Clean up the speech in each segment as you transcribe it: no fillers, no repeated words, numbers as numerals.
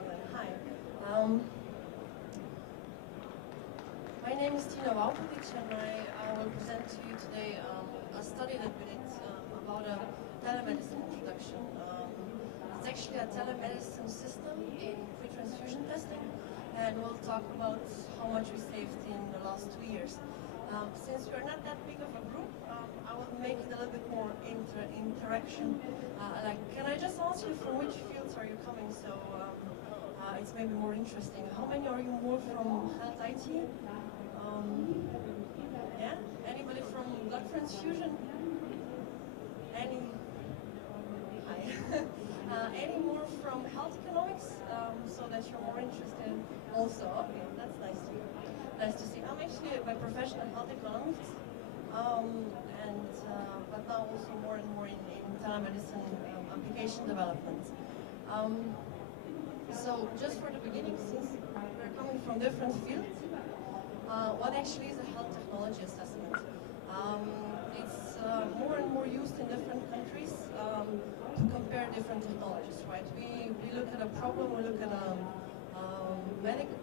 struggling. Hi. My name is Vavpotic, and I will present to you today a study that we did about a telemedicine introduction. It's actually a telemedicine system in pre-transfusion testing, and we'll talk about how much we saved in the last 2 years. Since we're not that big of a group, I will make it a little bit more interaction. Can I just ask you from which fields are you coming? So it's maybe more interesting. How many are you more from health IT? Yeah? Anybody from blood transfusion? Any? Hi. Any more from health economics? So that you're more interested also. Okay, that's nice to hear. Nice to see. I'm actually by profession a health economist, but now also more and more in telemedicine application development. So just for the beginning, since we're coming from different fields, what actually is a health technology assessment? It's more and more used in different countries to compare different technologies, right? We look at a problem, we look at a medical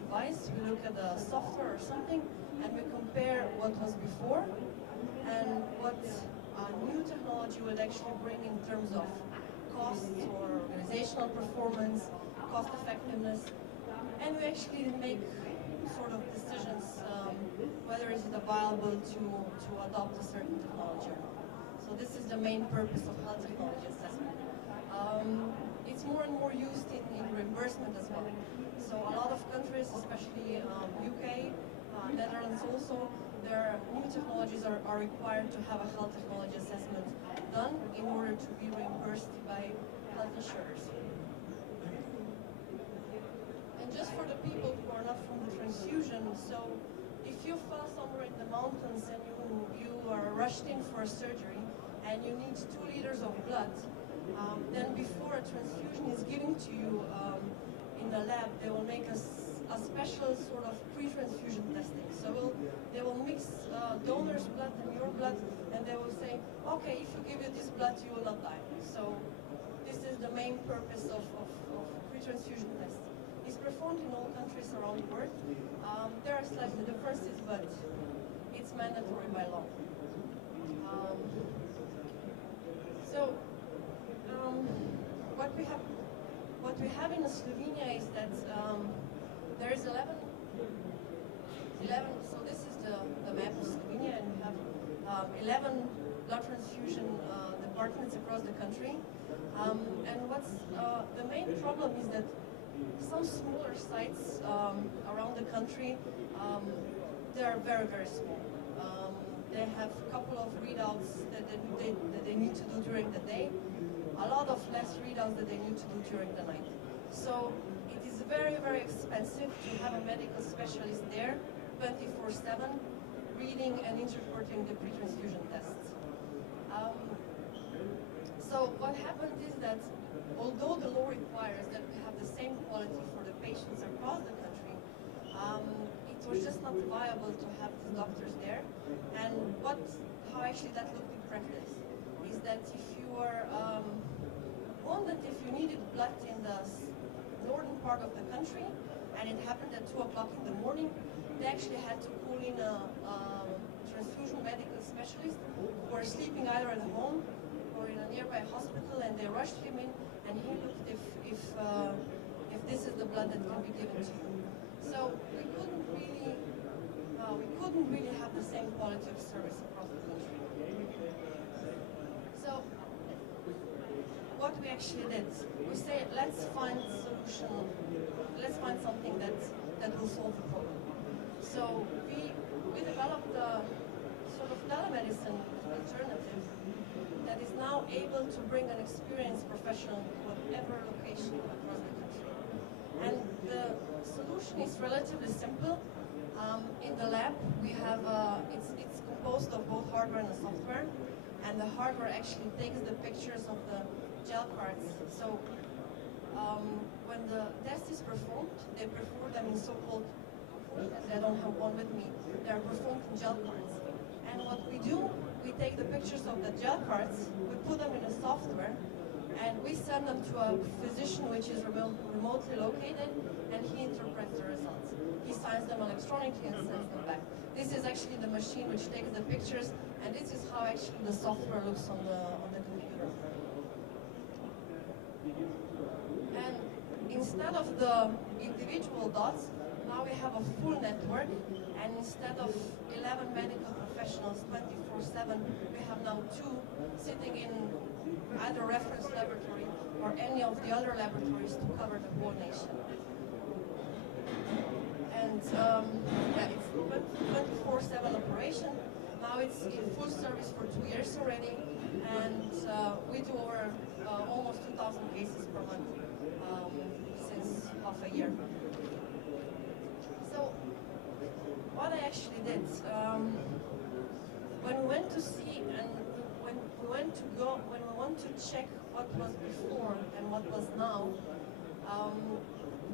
device, we look at the software or something, and we compare what was before and what new technology would actually bring in terms of costs or organizational performance, cost effectiveness, and we actually make sort of decisions whether is it viable to adopt a certain technology or not. So this is the main purpose of health technology assessment. It's more and more used in reimbursement as well. So a lot of countries, especially UK, Netherlands also, their new technologies are required to have a health technology assessment done in order to be reimbursed by health insurers. And just for the people who are not from the transfusion, so if you fell somewhere in the mountains and you are rushed in for a surgery and you need 2 liters of blood, then before a transfusion is given to you in the lab, they will make a special sort of pre-transfusion testing. So they will mix donor's blood and your blood, and they will say, okay, if you give you this blood, you will not die. So this is the main purpose of pre-transfusion tests. It's performed in all countries around the world. There are slightly differences, but it's mandatory by law. What we have in Slovenia is that there is 11, so this is the map of Slovenia, and we have 11 blood transfusion departments across the country. And what's the main problem is that some smaller sites around the country, they are very, very small. They have a couple of readouts that they need to do during the day, a lot of less readouts that they need to do during the night. So it is very, very expensive to have a medical specialist there 24/7 reading and interpreting the pre-transfusion tests. So what happened is that although the law requires that we have the same quality for the patients across the country, it was just not viable to have these doctors there. And how actually that looked in practice is that if you were if you needed blood in the northern part of the country and it happened at 2 o'clock in the morning, they actually had to call in a transfusion medical specialist who were sleeping either at home or in a nearby hospital, and they rushed him in and he looked if this is the blood that can be given to you. So we couldn't really have the same quality of service across the country. So what we actually did, we said, let's find a solution, let's find something that will solve the problem. So we developed a sort of telemedicine alternative that is now able to bring an experienced professional to whatever location across the country. And the solution is relatively simple. In the lab, we have it's composed of both hardware and software, and the hardware actually takes the pictures of the gel cards. So when the test is performed, they perform them in so-called, I don't have one with me, they are performed in gel cards. And what we do, we take the pictures of the gel cards, we put them in a software, And we send them to a physician which is remotely located, and he interprets the results. He signs them electronically and sends them back. This is actually the machine which takes the pictures, and this is how actually the software looks on the computer. And instead of the individual dots, now we have a full network, and instead of 11 medical professionals 24/7, we have now 2 sitting in either reference laboratory or any of the other laboratories to cover the whole nation. And yeah, it's 24/7 operation. Now it's in full service for 2 years already, and we do over almost 2,000 cases per month since half a year. So what I actually did, when we went to see and when we want to check what was before and what was now,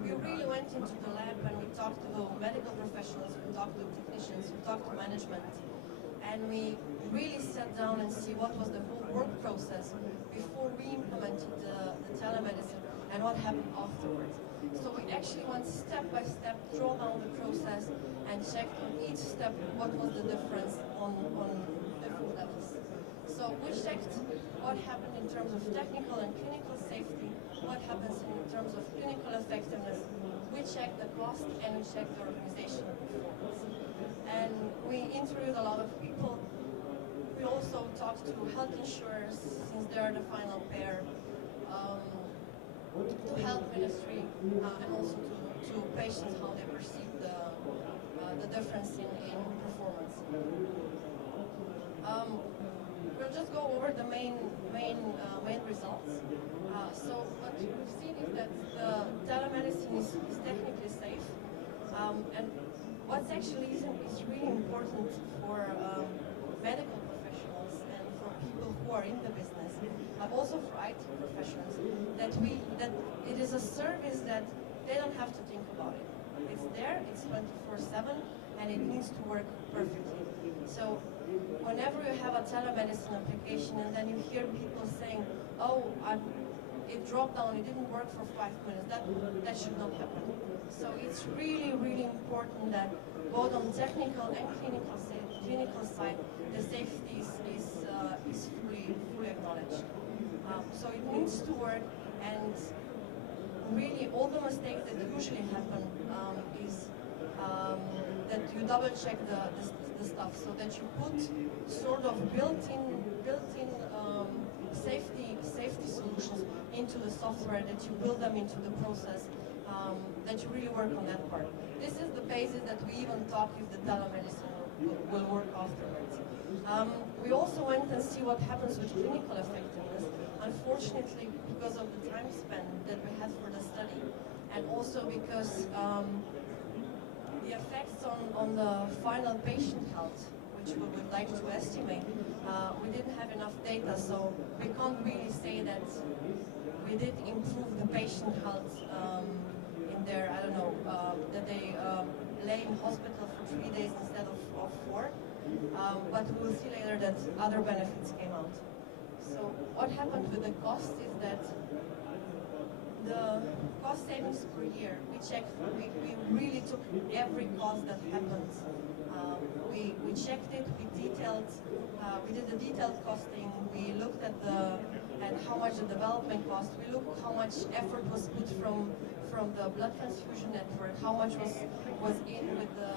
we really went into the lab and we talked to the medical professionals, we talked to technicians, we talked to management, and we really sat down and see what was the whole work process before we implemented the telemedicine and what happened afterwards. So we actually went step by step, draw down the process, and checked on each step what was the difference on different levels. So we checked what happened in terms of technical and clinical safety, what happens in terms of clinical effectiveness. We checked the cost and we checked the organizational performance. And we interviewed a lot of people. We also talked to health insurers, since they are the final payer, to health ministry, and also to patients, how they perceive the difference in performance. We'll just go over the main results. So what we've seen is that the telemedicine is technically safe, and what's actually is really important for medical professionals and for people who are in the business, but also for IT professionals, that it is a service that they don't have to think about it. It's there, it's 24/7, and it needs to work perfectly. So whenever you have a telemedicine application and then you hear people saying, oh, it dropped down, it didn't work for 5 minutes, that should not happen. So it's really, really important that both on technical and clinical side, the safety is fully acknowledged. So it needs to work, and really all the mistakes that usually happen is that you double check the stuff, so that you put sort of built-in safety solutions into the software, that you build them into the process, that you really work on that part. This is the basis that we even talk if the telemedicine will work afterwards. We also went and see what happens with clinical effectiveness. Unfortunately, because of the time span that we had for the study, and also because the effects on the final patient health, which we would like to estimate, we didn't have enough data, so we can't really say that we did improve the patient health in their, I don't know, that they lay in hospital for 3 days instead of 4, but we will see later that other benefits came out. So what happened with the cost is that the cost savings per year, we checked, we really took every cost that happened. We checked it, we did the detailed costing, we looked at how much the development cost, we looked how much effort was put from the blood transfusion network, how much was in with the,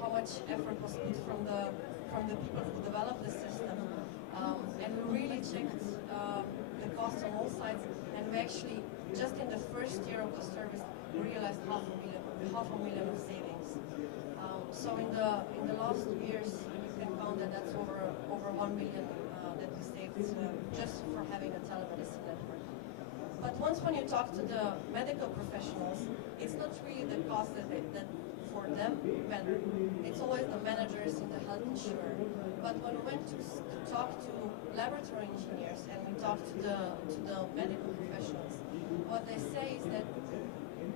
how much effort was put from the people who developed the system. And we really checked the costs on all sides, and we actually, just in the first year of the service, we realized half a million of savings. So in the last 2 years, you can count that that's over 1 million that we saved just for having a telemedicine network. But when you talk to the medical professionals, it's not really the cost that for them matter. It's always the managers and the health insurer. But when we went to talk to laboratory engineers and we talked to the medical professionals, what they say is that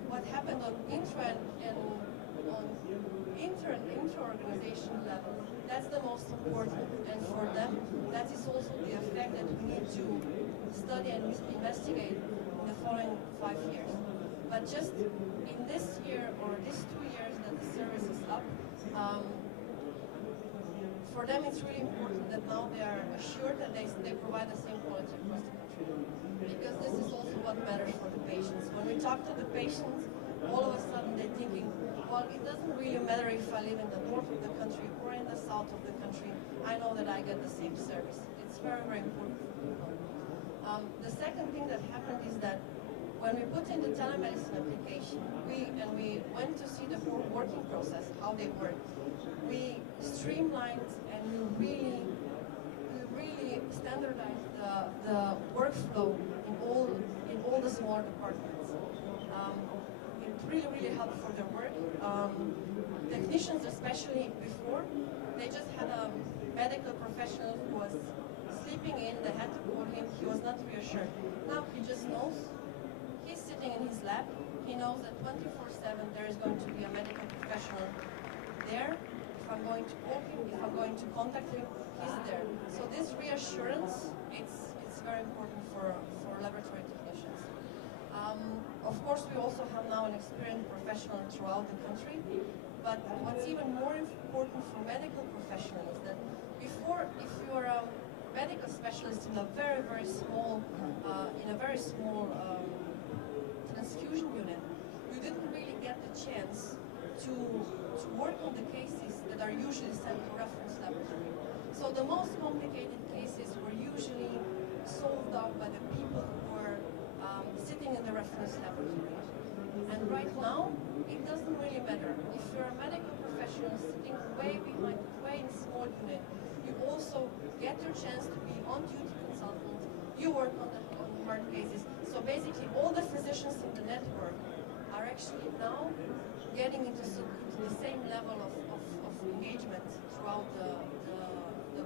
what happened on inter-organization level, that's the most important. And for them, that is also the effect that we need to study and investigate in the following 5 years. But just in this year or these 2 years that the service is up, for them it's really important that now they are assured that they provide the same quality across the country. Because this is also what matters for the patients. When we talk to the patients, all of a sudden they're thinking, well, it doesn't really matter if I live in the north of the country or in the south of the country, I know that I get the same service. It's very, very important for people. The second thing that happened is that when we put in the telemedicine application, we went to see the whole working process, how they work. We streamlined and we really standardized the workflow in all the smaller departments. It really helped for their work. Technicians, especially before, they just had a medical professional who was sleeping in, they had to call him, he was not reassured. Now he just knows, he's sitting in his lab, he knows that 24/7 there is going to be a medical professional there. If I'm going to call him, if I'm going to contact him, he's there. So this reassurance, it's very important for laboratory technicians. Of course, we also have now an experienced professional throughout the country, but what's even more important for medical professionals is that before, if you're a medical specialist in a very small transfusion unit, you didn't really get the chance to work on the cases that are usually sent to reference laboratory. So the most complicated cases were usually solved out by the people who were sitting in the reference laboratory. And right now, it doesn't really matter. If you're a medical professional sitting way behind, way in a small unit, you also get your chance to be on-duty consultant. You work on the hard cases. So basically, all the physicians in the network are actually now getting into the same level of engagement throughout the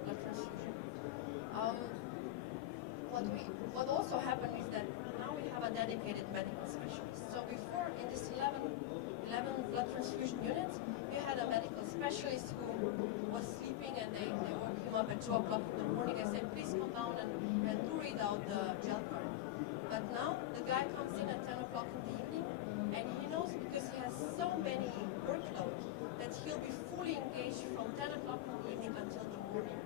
blood transfusion. What also happened is that now we have a dedicated medical specialist. So before, in this 11 blood transfusion units, we had a medical specialist who was sleeping and they woke him up at 2 o'clock in the morning and said, please come down and do read out the gel card. But now the guy comes in at 10 o'clock in the evening and he knows, because he has so many workload, that he'll be fully engaged from 10 o'clock in the evening until the morning.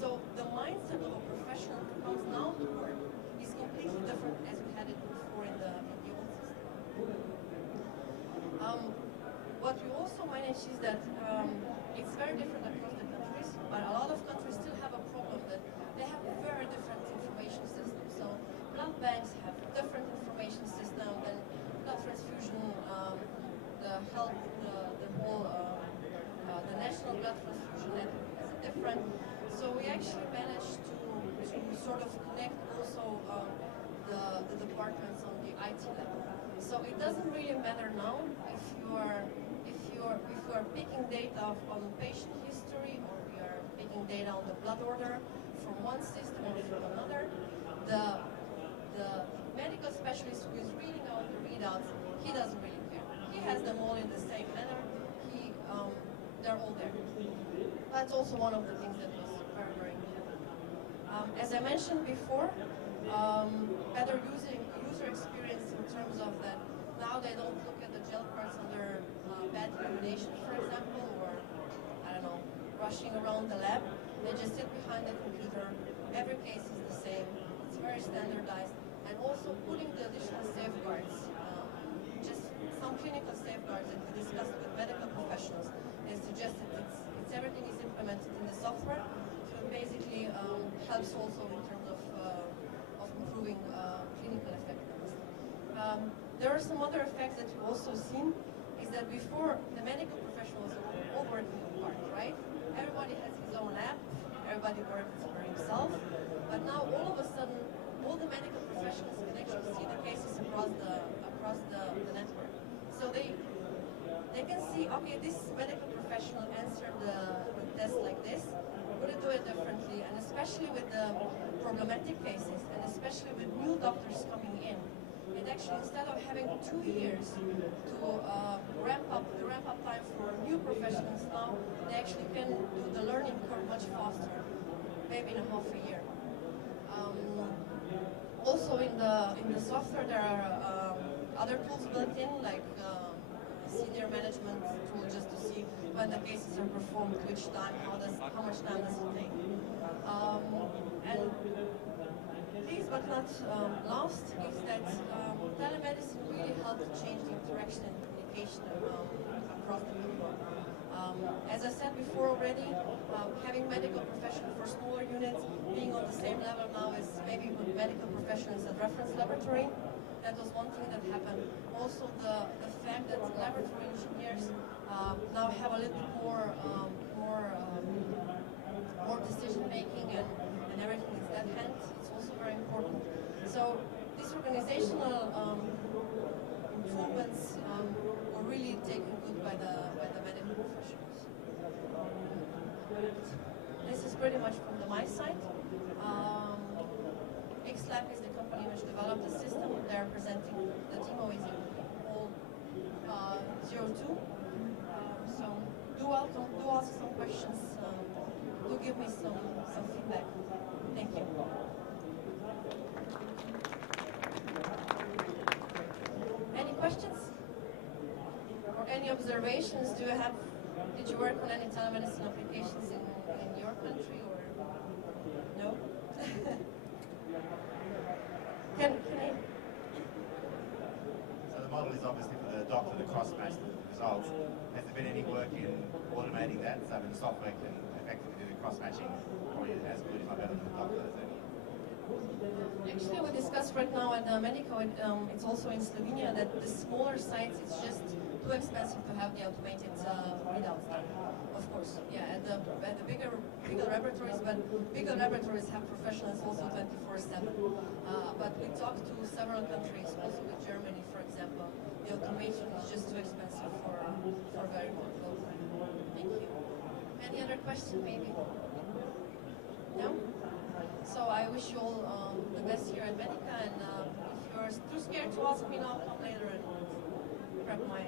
So the mindset of a professional who comes now to work is completely different as we had it before in the old system. What we also manage is that it's very different across the countries, but a lot of countries still have a problem that they have very different information systems. So blood banks have different information system than blood transfusion, the health, the whole, the national blood transfusion network is different. So we actually managed to sort of connect also the departments on the IT level. So it doesn't really matter now if you are picking data on patient history or we are picking data on the blood order from one system or from another. The medical specialist who is reading out the readouts, he doesn't really care. He has them all in the same manner. They're all there. That's also one of the things that was very, very important. As I mentioned before, better user experience in terms of that now they don't look at the gel cards under bad illumination, for example, or, I don't know, rushing around the lab. They just sit behind the computer. Every case is the same. It's very standardized. And also putting the additional safeguards, just some clinical safeguards that we discussed with medical professionals. They suggested it's everything is implemented in the software. So it basically helps also in terms of improving clinical effectiveness. There are some other effects that you've also seen, is that before the medical professionals all working apart, right? Everybody has his own lab, everybody works for himself, but now all of a sudden, all the medical professionals can actually see the cases across the network. So they can see, okay, this medical professional answered the test like this, would it do it differently? And especially with the problematic cases, and especially with new doctors coming in, it actually, instead of having 2 years to ramp up time for new professionals now, they actually can do the learning curve much faster, maybe in a half a year. Also in the software there are other tools built in, like senior management tool, just to see when the cases are performed, which time, how much time does it take. And least but not last is that telemedicine really helped to change the interaction and communication across the people. As I said before already, having medical professionals for smaller units being on the same level now as maybe with medical professionals at reference laboratory, that was one thing that happened. Also the fact that laboratory engineers now have a little bit more decision making and everything is at hand. It's also very important. So these organizational improvements were really taken good by the medical professionals. This is pretty much from my side. XLAB is the company which developed the system. They're presenting the demo is in all 02. So do welcome, do ask some questions, do give me some feedback. Thank you. Any questions? Or any observations? Did you work on any telemedicine applications in your country or no? Can I? So the model is obviously for the doctor to cross-match the results. Has there been any work in automating that so that the software can effectively do the cross-matching probably as good, if not better than the doctor? Actually, we discussed right now at Medico, it's also in Slovenia, that the smaller sites, it's just too expensive to have the automated readouts done. Of course, yeah, at the bigger laboratories, but bigger laboratories have professionals also 24/7. But we talked to several countries, also with Germany, for example. The automation is just too expensive for very local. Thank you. Any other question, maybe? No? So I wish you all the best here at Medica, and if you're too scared to ask me now, come later and grab my